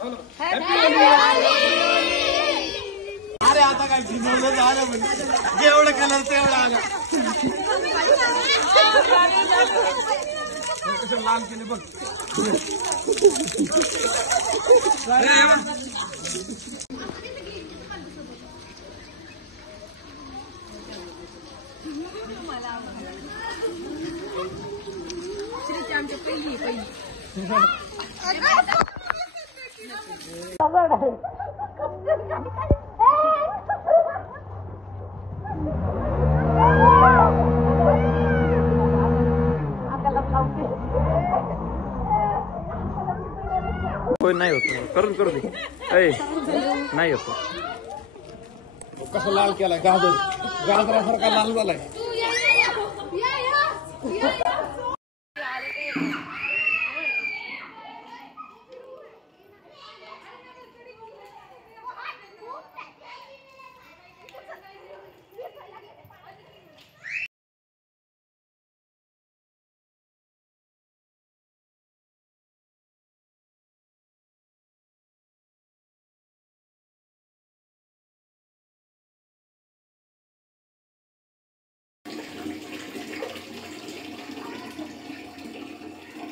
अरे आता काय फिरवलं झालं म्हणजे जेवढं कलर तेवढं आलं. लाल केले बघ. आमची पहिली नाही होत करून करू दे. नाही होत. कसं लाल केलाय गाजर गाजरासारखा लाल झालाय.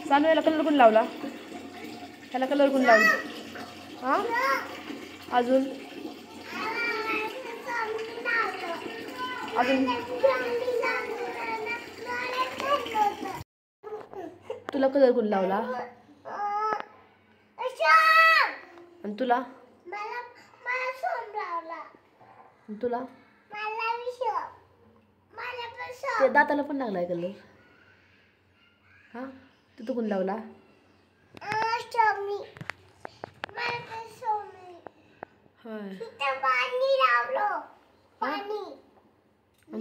सानू याला कलर कोण लावला? त्याला कलर कोण लावला? हा अजून अजून तुला कलर कोण लावला? आणि तुला तुला ते दाताला पण लागलाय कलर. हा तू कोण लावला?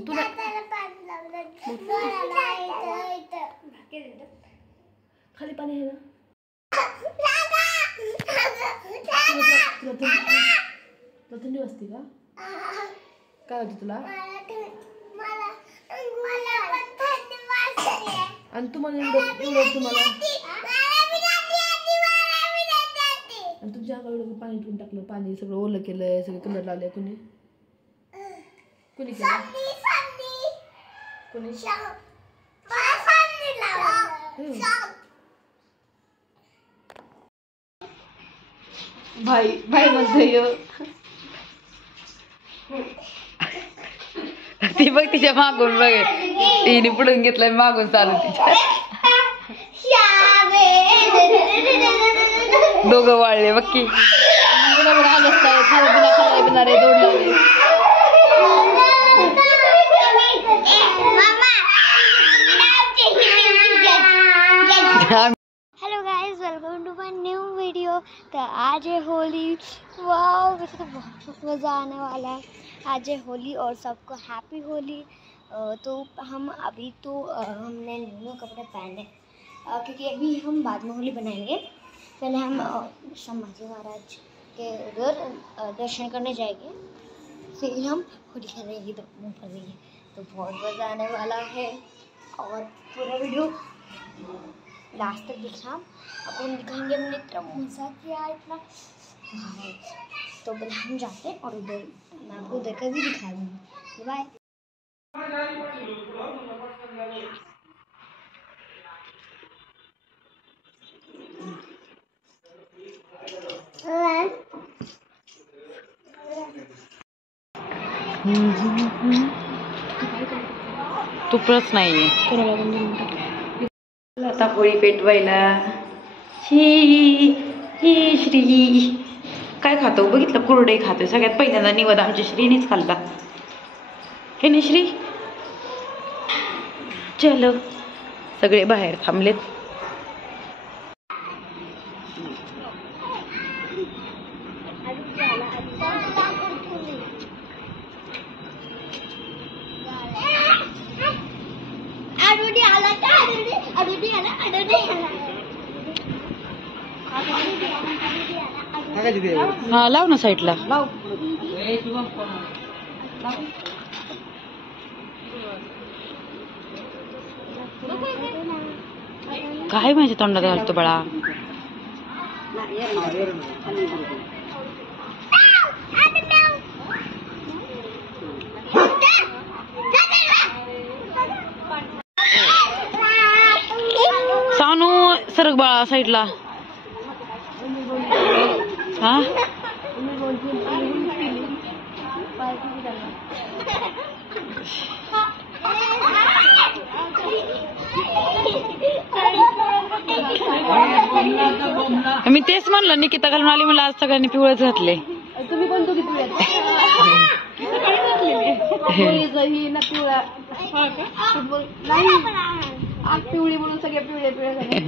तुला खाली पाणी आहे ना? थंडी वाजते का? काय होतं तुला? आणि तुम्हाला एवढं तुम्हाला आणि तुमच्या अंगावर पाणी ठेवून टाकलं. पाणी सगळं ओलं केलंय. सगळे कलर लावले. कुणी कुणी केलं? कुणी? भाई भाई म्हणतोय. ती बघ तिच्या मागून बघ. तिने पुढून घेतलंय मागून चालू तिच्या. दोघं वाळले बघ की. आलंच नाही. खायला बिना रे दोड लावले. Hello guys, welcome to my new video. तो आज है होली। वाह, वैसे तो बहुत मज़ा आने वाला है। आज है होली और सबको हैप्पी होली। तो हम अभी तो हमने न्यू कपड़े पहने क्योंकि अभी हम बाद में होली बनाएंगे। पहले हम संभाजी महाराज के उधर दर्शन करने जाएंगे, फिर हम होली खेलेंगे। तो मुँह तो बहुत मज़ा आने वाला है और पूरा वीडियो लास्ट तक देखना। अपन दिखाएंगे हमने इतना मज़ा किया, इतना। तो पहले हम जाते हैं और उधर मैं आपको उधर का भी दिखा दूँगी। बाय। तुपच नाहीये. आता होळी पेटवायला. ही श्री काय खातो बघितलं? कुरडई खातोय. सगळ्यात पहिल्यांदा निवद आमच्या श्रीनीच खाल्ला. हे नाही श्री? चलो सगळे बाहेर थांबलेत. हा लाव ना साईडला. काय माझ्या तोंडात घालतो बाळा? सानू सरक बाळा साईडला. हा मी तेच म्हणलं निकिता घालून आली म्हणलं आज सगळ्यांनी पिवळच घातले. तुम्ही पण दोघी पिवळ्या नाही आग पिवळी म्हणून सगळे पिवळे पिवळे झाले.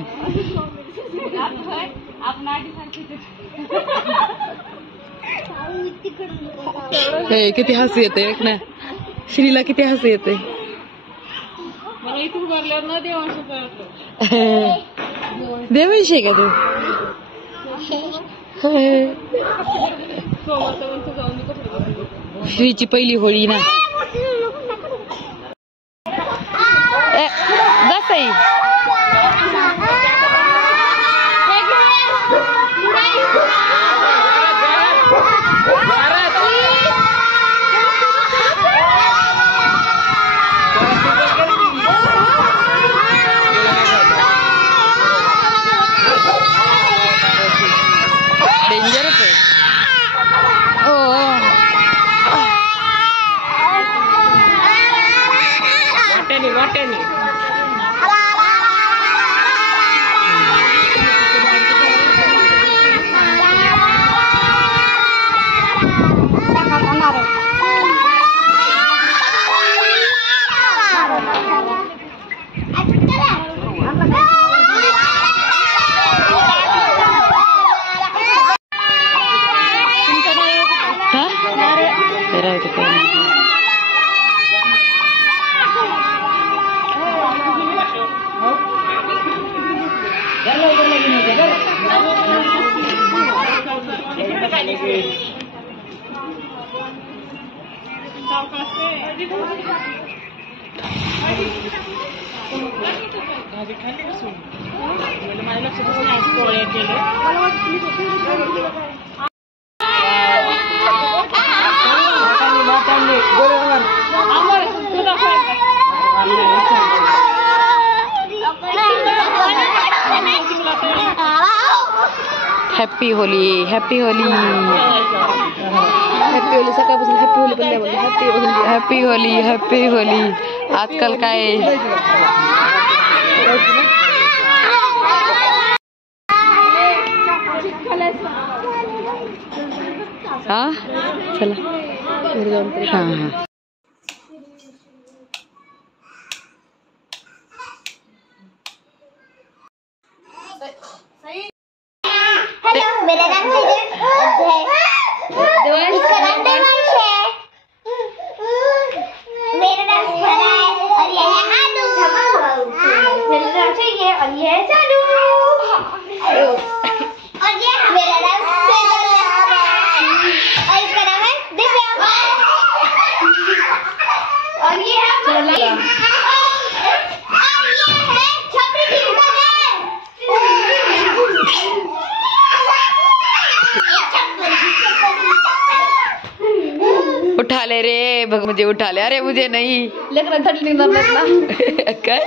किती हसू येते एक ना श्रीला किती हसू येते. मला इथून बघल्यावर न देवांश देवांशी आहे का तू. श्रीची पहिली होळी ना. जसई डेंजरच आहे. वाट्याने happy Holi. Happy Holi. Happy Holi. सकाळपासून हॅपी होली पण नाही बोलली. Happy Holi. Happy Holi. Happy Holi. आजकाल काय हा चला हा हा मेरा नाम इसका नाम देवांश है. मेरा नाम स्वरा है और ये है आनू. मेरा नाम ये और ये है सानू. और ये मेरा नाम सेजल है और इसका नाम है दिव्या. और ये है छपरी टीका है. उठा ले रे भग मुझे उठा ले. अरे मुझे नहीं लेकरं थटली निघणार नाहीत ना. काय